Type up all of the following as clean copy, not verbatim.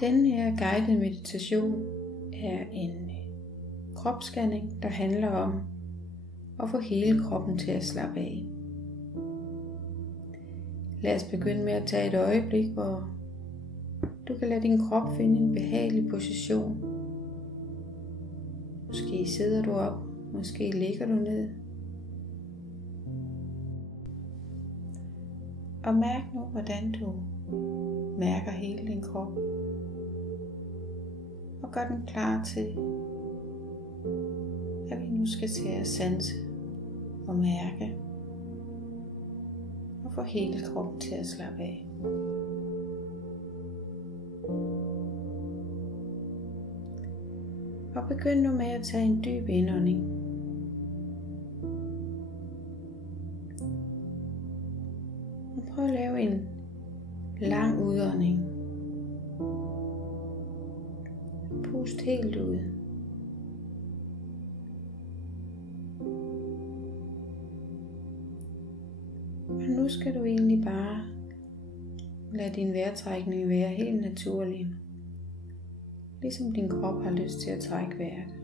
Denne her guidede meditation er en kropsscanning, der handler om at få hele kroppen til at slappe af. Lad os begynde med at tage et øjeblik, hvor du kan lade din krop finde en behagelig position. Måske sidder du op, måske ligger du ned. Og mærk nu, hvordan du mærker hele din krop. Og gør den klar til, at vi nu skal til at sanse og mærke. Og få hele kroppen til at slappe af. Og begynd nu med at tage en dyb indånding. Og prøv at lave en lang udånding. Pust helt ud. Og nu skal du egentlig bare lade din vejrtrækning være helt naturlig. Ligesom din krop har lyst til at trække vejret.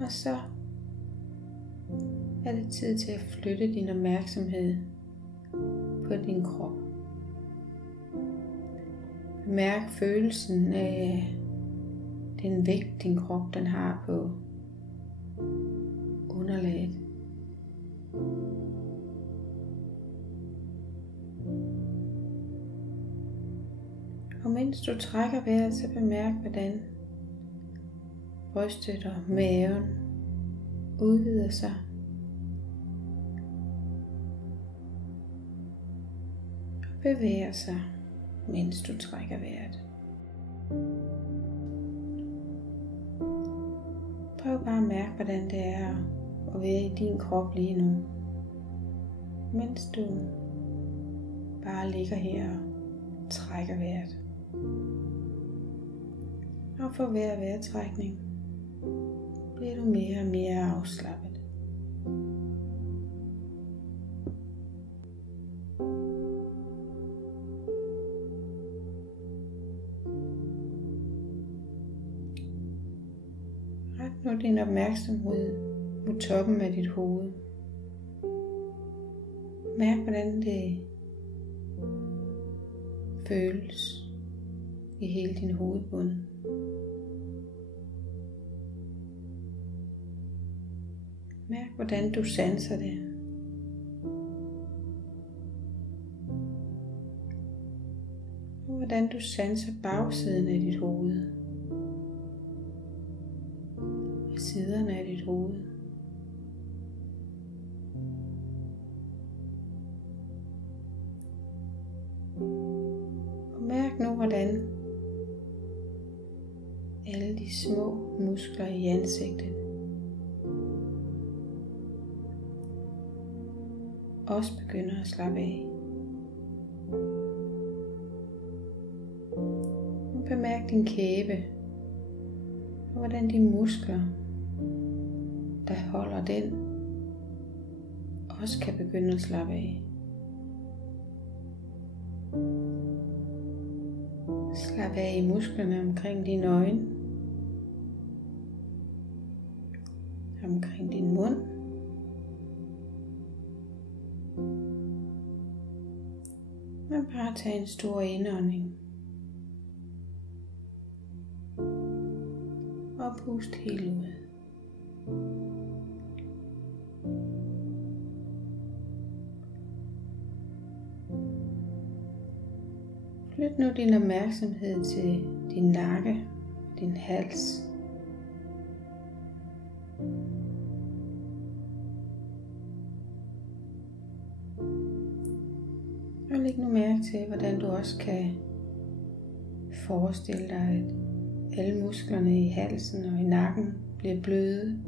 Og så er det tid til at flytte din opmærksomhed på din krop. Mærk følelsen af den vægt, din krop den har på underlaget. Og mens du trækker vejret, så bemærk, hvordan brystet og maven udvider sig. Og bevæger sig, mens du trækker vejret. Prøv bare at mærke, hvordan det er at være i din krop lige nu. Mens du bare ligger her og trækker vejret. Og for hver vejrtrækning bliver du mere og mere afslappet. Ret nu din opmærksomhed mod toppen af dit hoved. Mærk, hvordan det føles i hele din hovedbund. Mærk, hvordan du sanser det. Og hvordan du sanser bagsiden af dit hoved. Og siderne af dit hoved. Og mærk nu, hvordan alle de små muskler i ansigtet også begynder at slappe af. Og bemærk din kæbe, og hvordan de muskler, der holder den, også kan begynde at slappe af. Slap af i musklerne omkring dine øjne, omkring din mund, og bare tage en stor indånding og pust helt ud. Flyt nu din opmærksomhed til din nakke, din hals. Og læg nu mærke til, hvordan du også kan forestille dig, at alle musklerne i halsen og i nakken bliver bløde.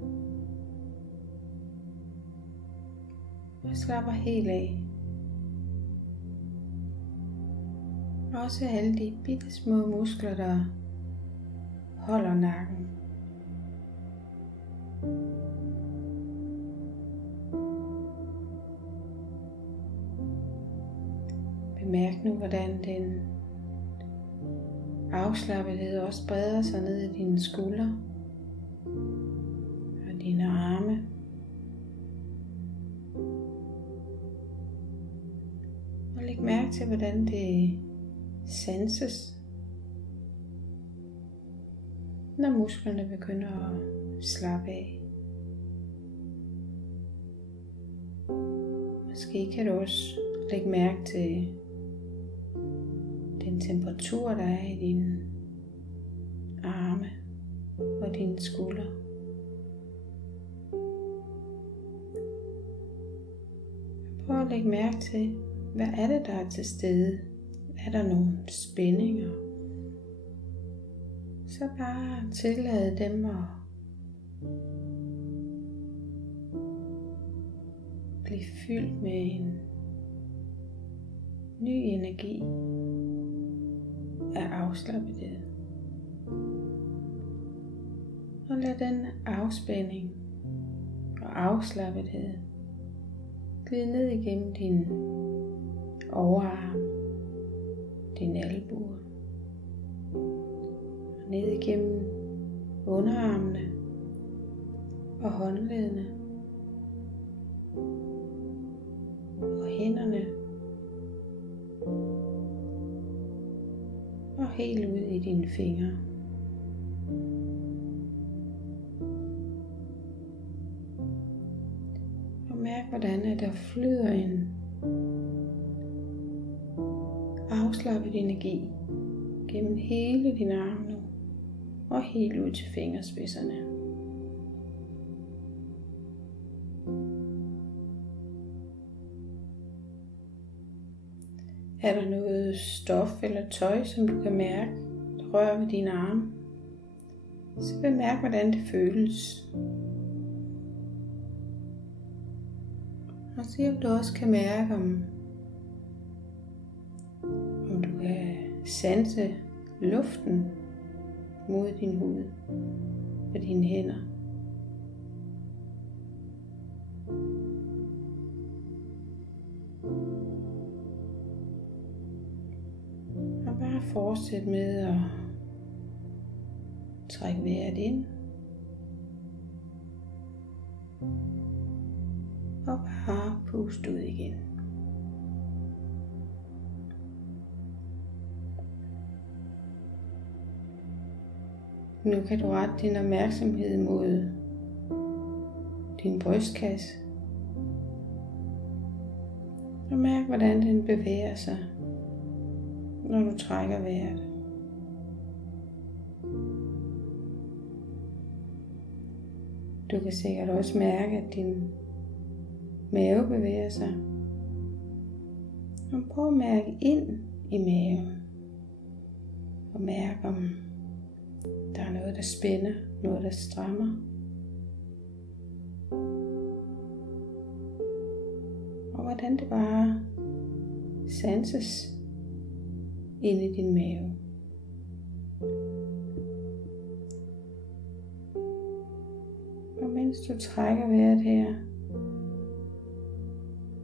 Og slapper helt af. Også alle de bitte små muskler, der holder nakken. kan mærke nu, hvordan den afslappethed også breder sig ned i dine skuldre og dine arme. Og læg mærke til, hvordan det sanses, når musklerne begynder at slappe af. Måske kan du også lægge mærke til den temperatur, der er i dine arme og dine skuldre. Prøv at lægge mærke til, hvad er det, der er til stede? Er der nogle spændinger? Så bare tillade dem at blive fyldt med en ny energi af afslappethed. Og lad den afspænding og afslappethed glide ned igennem din overarm, dine albuer, og ned igennem underarmene og håndledene og hænderne og helt ud i dine fingre. Og mærk, hvordan der flyder en afslappet energi gennem hele din arm nu og helt ud til fingerspidserne. Er der noget stof eller tøj, som du kan mærke, der rører ved dine arme, så bemærk, hvordan det føles. Og se, om du også kan mærke, om du kan sanse luften mod din hud og dine hænder. Og bare fortsæt med at trække vejret ind og bare puste ud igen. Nu kan du rette din opmærksomhed mod din brystkasse og mærk, hvordan den bevæger sig, når du trækker vejret. Du kan sikkert også mærke, at din mave bevæger sig. Og prøv at mærke ind i maven og mærk, om der er noget, der spænder, noget, der strammer. Og hvordan det bare sanses inde i din mave. Og mens du trækker vejret her,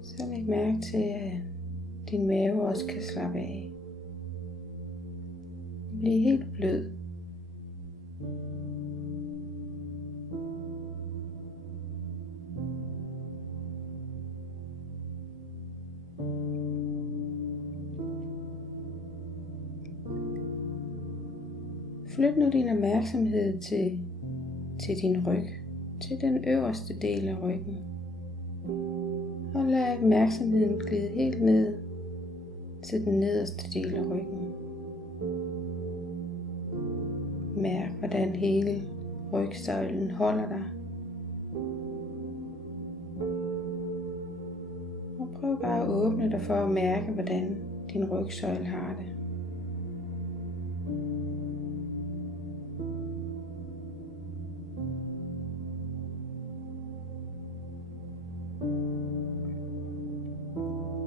så læg mærke til, at din mave også kan slappe af. Bliv helt blød. Flyt nu din opmærksomhed til din ryg, til den øverste del af ryggen. Og lad opmærksomheden glide helt ned til den nederste del af ryggen. Mærk, hvordan hele rygsøjlen holder dig. Og prøv bare at åbne dig for at mærke, hvordan din rygsøjle har det.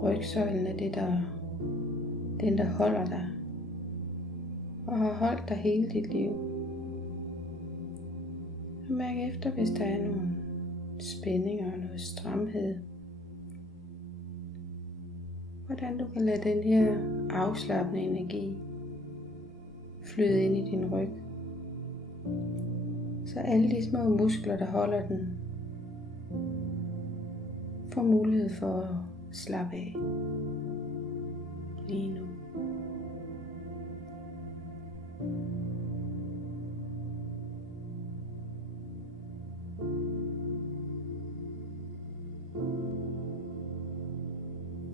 Rygsøjlen er den, der holder dig og har holdt dig hele dit liv. Og mærk efter, hvis der er nogle spændinger og noget stramhed. hvordan du kan lade den her afslappende energi flyde ind i din ryg. Så alle de små muskler, der holder den, får mulighed for at slappe af lige nu.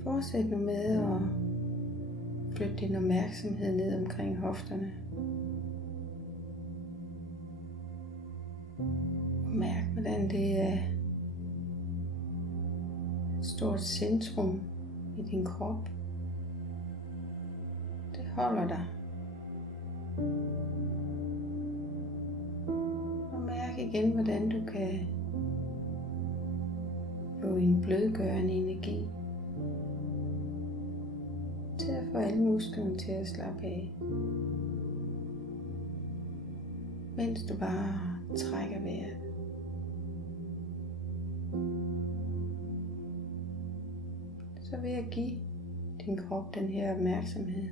Fortsæt nu med at flytte din opmærksomhed ned omkring hofterne. Og mærk, hvordan det er et stort centrum i din krop. Det holder dig. Og mærk igen, hvordan du kan få en blødgørende energi til at få alle musklerne til at slappe af, mens du bare trækker vejret. Så ved at give din krop den her opmærksomhed,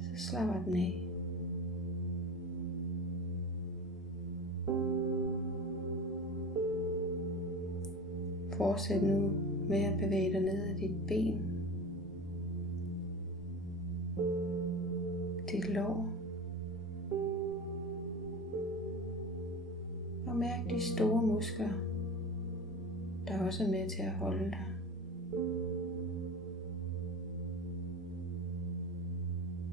så slapper den af. Fortsæt nu med at bevæge dig ned ad dit ben, dit lår, og mærk de store muskler, der også er med til at holde dig.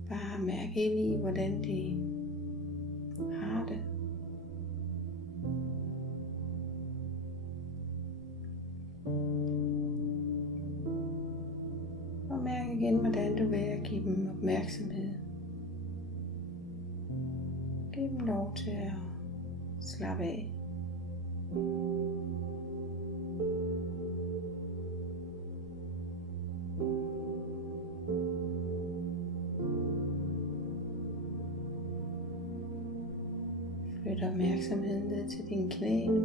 Bare mærk ind i, hvordan de har det. Og mærk igen, hvordan du vil at give dem opmærksomhed. Giv dem lov til at slappe af. Flyt opmærksomheden ned til dine knæ nu.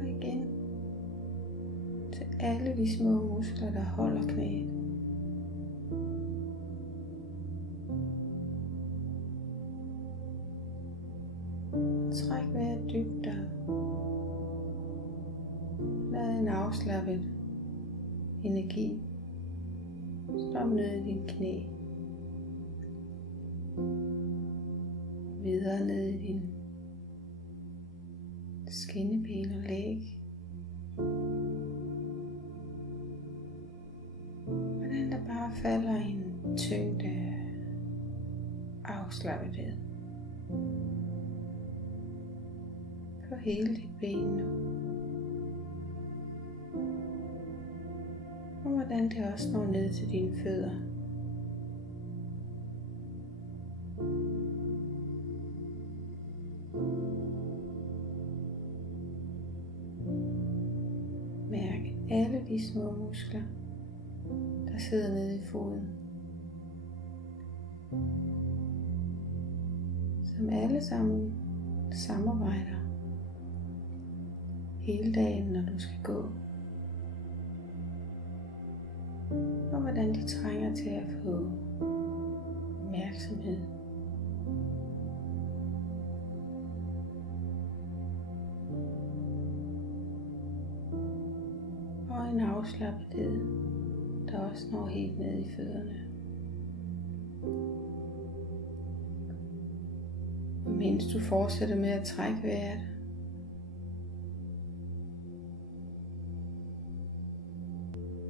Og igen til alle de små muskler, der holder knæet. Træk vejret dybt og lad en afslappet energi strømme ned i dine knæ. Videre ned i din skinneben og læg. Hvordan der bare falder en tyngde afslappethed på hele dit ben nu. Og hvordan det også når ned til dine fødder. Mærk alle de små muskler, der sidder nede i foden, som alle sammen samarbejder hele dagen, når du skal gå. Og hvordan de trænger til at få opmærksomhed. Og en afslappethed, der også når helt ned i fødderne. Og mens du fortsætter med at trække vejret,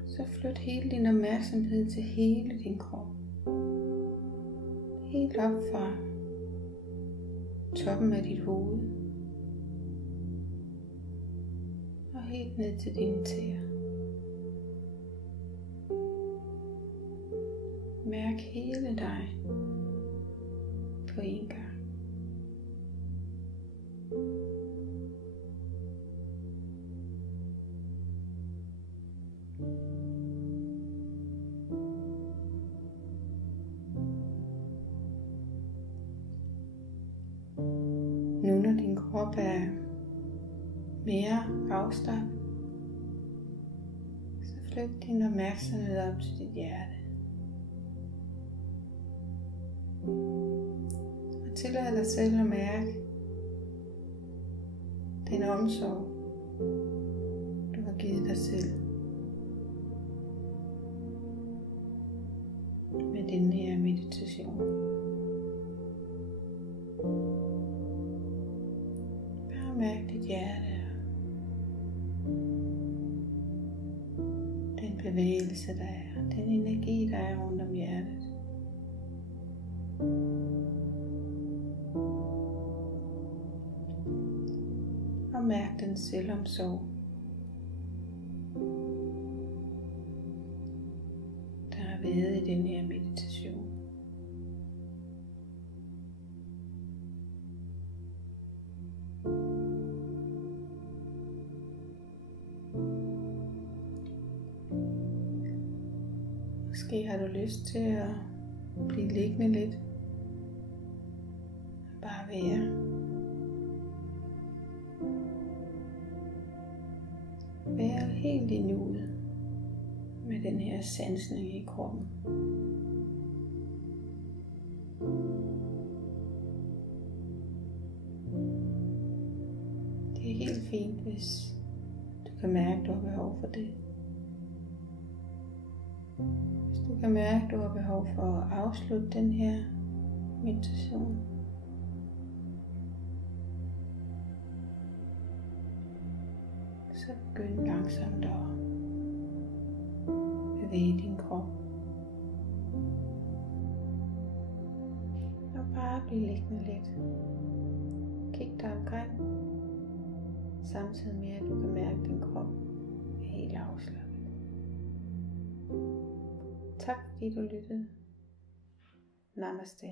så flyt hele din opmærksomhed til hele din krop. Helt op fra toppen af dit hoved og helt ned til dine tæer. Mærk hele dig på en gang. Nu når din krop er mere afslappet, flyt din opmærksomhed op til dit hjerte. Og tillad dig selv at mærke den omsorg, du har givet dig selv med den her meditation. Bare mærk dit hjerte. Den bevægelse, der er. Den energi, der er rundt om hjertet. Og mærk den selvomsorg, der har været i den her meditation. Måske har du lyst til at blive liggende lidt. Bare være. Vær helt i nuet med den her sansning i kroppen. Det er helt fint, hvis du kan mærke, at du har behov for det. Hvis du kan mærke, at du har behov for at afslutte den her meditation, så begynd langsomt at bevæge din krop. Og bare bliv liggende lidt. Kig dig omkring, samtidig med at du kan mærke din krop er helt afslappet. Tak fordi du lyttede. Namaste.